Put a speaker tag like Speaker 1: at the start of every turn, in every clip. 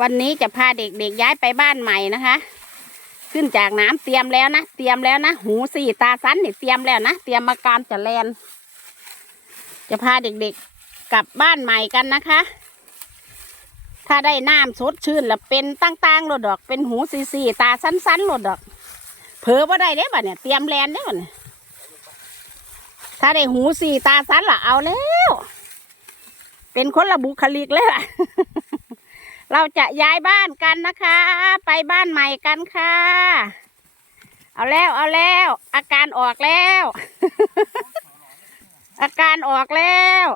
Speaker 1: วันนี้จะพาเด็กๆย้ายไปบ้านใหม่นะคะ ขึ้นจากน้ำเตรียมแล้วนะ เตรียมแล้วนะ หูสี่ตาสั้นนี่เตรียมแล้วนะ เตรียมมาการจะแลน จะพาเด็กๆกลับบ้านใหม่กันนะคะ ถ้าได้น้ำสดชื่นแล้วเป็นตั้งๆโลดดอก เป็นหูสี่สี่ตาสั้นๆโลดดอก เผลอว่าได้เด้บ่เนี่ย เตรียมแลนได้บ่เนี่ยถ้าได้หูสี่ตาสั้นล่ะเอาแล้ว เป็นคนละบุคลิกเลยล่ะ เราจะย้ายบ้านกันนะคะ ไปบ้านใหม่กันค่ะ เอาแล้วเอาแล้ว อาการออกแล้ว อาการออกแล้ว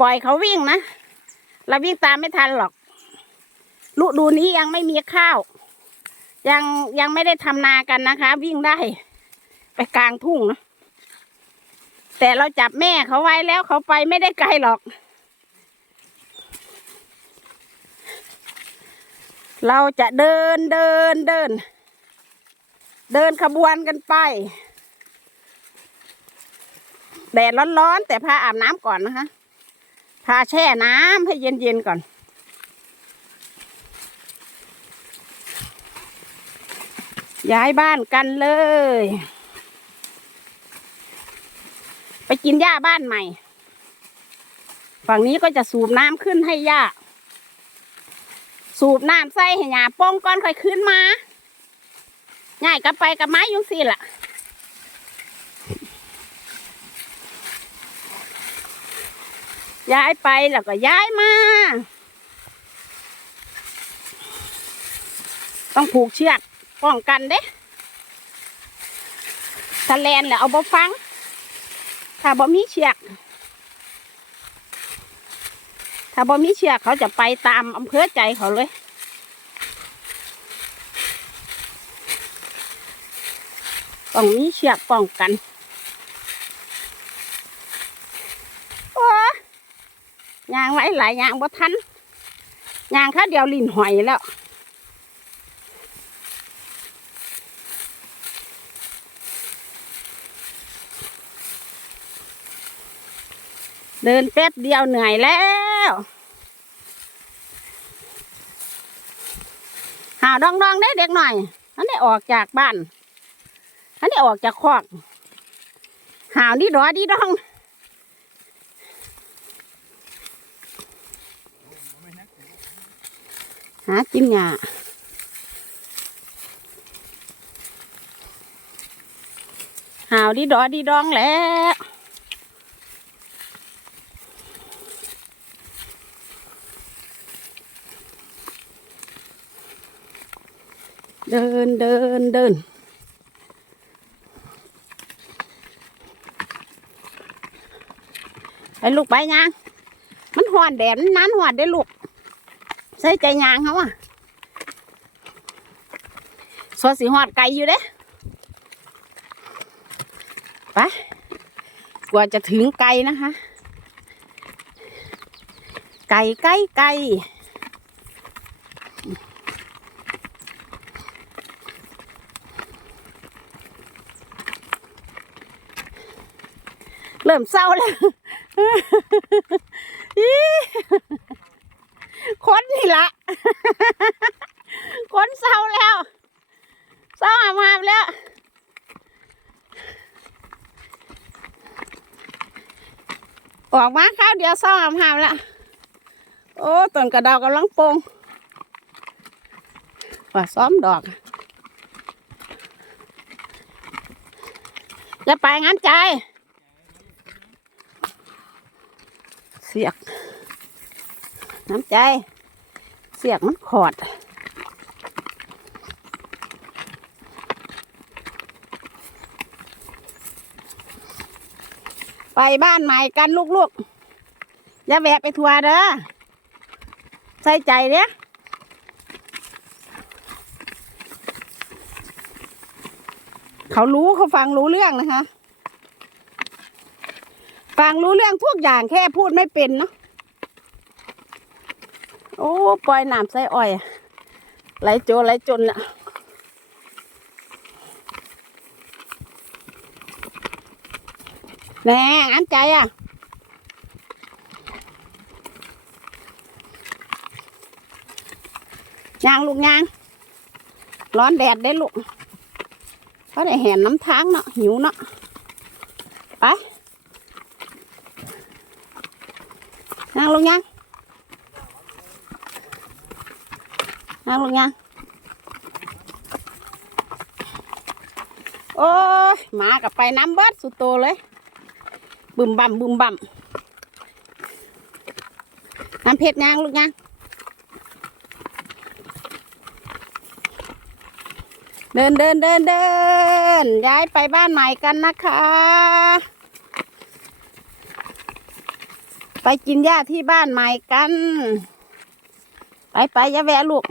Speaker 1: ปล่อยเขาวิ่งนะ เราวิ่งตามไม่ทันหรอกฤดูนี้ยังไม่มีข้าว ยังยังไม่ได้ทำนากันนะคะ วิ่งได้ ไปกลางทุ่งนะแต่เราจับแม่เขาไว้แล้วเขาไปไม่ได้ไกลหรอก เราจะเดินเดินเดิน เดินขบวนกันไป แดดร้อนๆ แต่พาอาบน้ำก่อนนะคะ พาแช่น้ำให้เย็นๆก่อน ย้ายบ้านกันเลย ไปกินหญ้าบ้านใหม่ ฝั่งนี้ก็จะสูบน้ำขึ้นให้หญ้า สูบน้ำใส่ให้หญ้าป้องก้อนค่อยขึ้นมาง่ายกับไปกับไม้ยุ่งสิล่ะย้ายไปแล้วก็ย้ายมา ต้องผูกเชือกป้องกันเด้ถ้าแลนแล้วเอาบ่ฟัง ถ้าบ่มีเชือก ถ้าบ่มีเชือกเขาจะไปตามอำเภอใจเขาเลย ต้องมีเชือกป้องกันโอ้ยางไว้หลายยางบ่ทันยางเขาเดียวลิ่นหอยแล้วเดินแป๊บเดียวเหนื่อยแล้ว หาดองดองได้เด็กหน่อยอันได้ออกจากบ้านอันได้ออกจากคอกหาวดีดอดีดองหากินหญ้าหาวดีดอดีดองแล้ว เดินเดินเดินไปลูกไปยาง มันหอนแดดมันนานหอนได้ลูก ใส่ใจยางเขาอะสวสีหอดไก่อยู่เด้ไปกว่าจะถึงไก่นะคะ ไก่ไก่ไก่ ริ่มเศร้าแล้วคนนี่ละคนเศร้าแล้วเศร้าหามๆแล้วออกมาข้าวเดียวเศร้าหามๆแล้วโอ้ต้นกระดาวกำลังปงว่าซ้อมดอกจะไปงั้นใจ เสียก น้ำใจ เสียกมันขอดไปบ้านใหม่กันลูกๆ อย่าแวะไปทัวร์เด้อใส่ใจเด้อเขารู้เขาฟังรู้เรื่องนะคะ ฟังรู้เรื่องทุกอย่างแค่พูดไม่เป็นเนาะโอ้ปล่อยน้ำใส่อ้อยไหลโจไหลจนอะแน่อันใจอะยางลูกยาง ร้อนแดดได้ลูกเขาได้แหนน้ำทางเนาะหิวเนาะไป ยางลูกยางยางลูกยางโอ้ยหมากับไปน้ำเบิดสุดโตเลยบึมบั่มบึมบั่มน้ำเพชรยางลูกยางเดินเดินเดินเดินย้ายไปบ้านใหม่กันนะคะ ไปกินหญ้าที่บ้านใหม่กัน ไปไปอย่าแวะลูก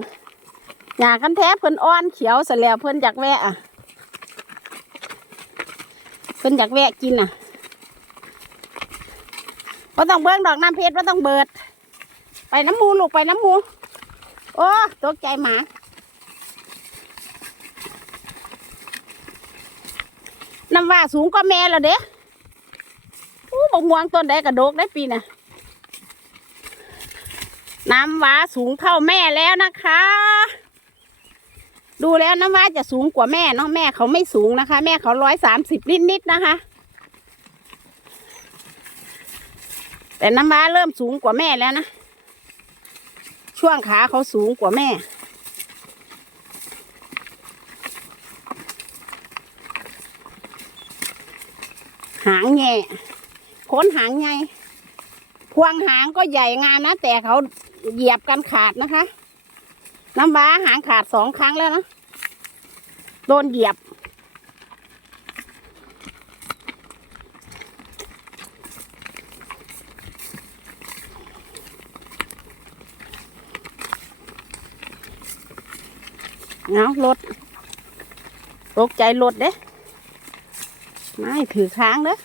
Speaker 1: หญ้ากันแท้เพิ่นอ้อนเขียวเสร็จแล้วเพิ่นอยากแวะอะเพิ่นอยากแวะกินอะว่าต้องเบิ้งดอกน้ำเพชรว่าต้องเบิด ไปน้ำมูลูกไปน้ำมู โอ้ตกใจหมาน้ำว่าสูงก็แม่แล้วเด้อู้บกม่วงต้นใดกระโดกได้ปีน่ะ น้ำว้าสูงเท่าแม่แล้วนะคะ ดูแล้วน้ำว้าจะสูงกว่าแม่เนาะแม่เขาไม่สูงนะคะ แม่เขาร้อยสามสิบนิดๆนะคะ แต่น้ำว้าเริ่มสูงกว่าแม่แล้วนะ ช่วงขาเขาสูงกว่าแม่หางแง่โคนหางไงพวงหางก็ใหญ่งามนะแต่เขา เหยียบกันขาดนะคะ น้ำว้าหางขาดสองครั้งแล้วนะ โดนเหยียบ เอารถตกใจรถเด้ ไม่ถือค้างเด้อ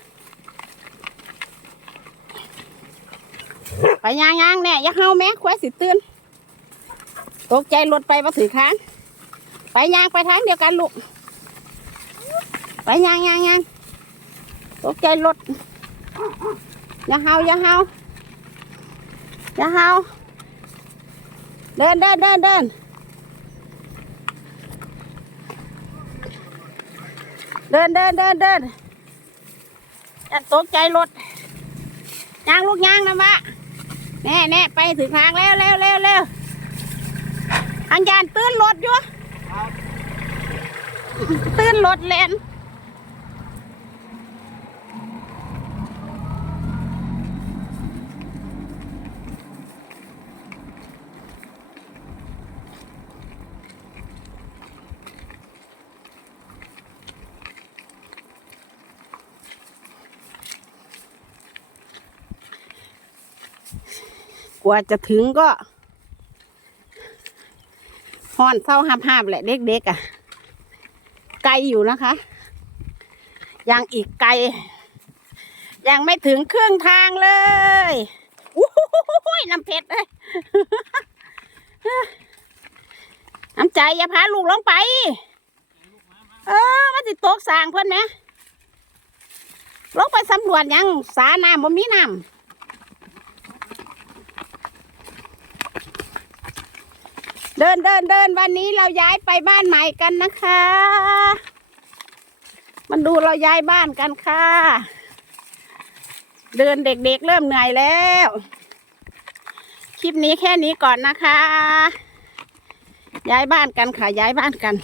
Speaker 1: ไป ย่างย่างแน่ย่าเฮาแม่ควายสิตื่นตกใจรถไปมาถือค้างไปย่างไปทางเดียวกันลูกไปย่างย่างย่างตกใจรถอย่าเฮาอย่าเฮาอย่าเฮาเดินเดินเดินเดินเดินเดินเดินเดินอย่าตกใจรถย่างลูกย่างนะมะ แน่แน่ไปถึงทางแล้วเร็วเร็วเร็วอันยานตื้นรถอยู่ตื้นรถเลน กว่าจะถึงก็ห่อนเศร้าห้าบๆแหละเด็กๆอะ ไกลอยู่นะคะ ยังอีกไกล ยังไม่ถึงครึ่งทางเลยอู้หูยน้ำเพชรเลยน้ำใจอย่าพาลูกลงไป เออมันติตกสางเพื่อนไหมลงไปสำรวจยังสาน้ำบ่มีน้ำ ดินเดินเดินวันนี้เราย้ายไปบ้านใหม่กันนะคะ มันดูเราย้ายบ้านกันค่ะ เดินเด็กๆเริ่มเหนื่อยแล้ว คลิปนี้แค่นี้ก่อนนะคะ ย้ายบ้านกันค่ะ ย้ายบ้านกัน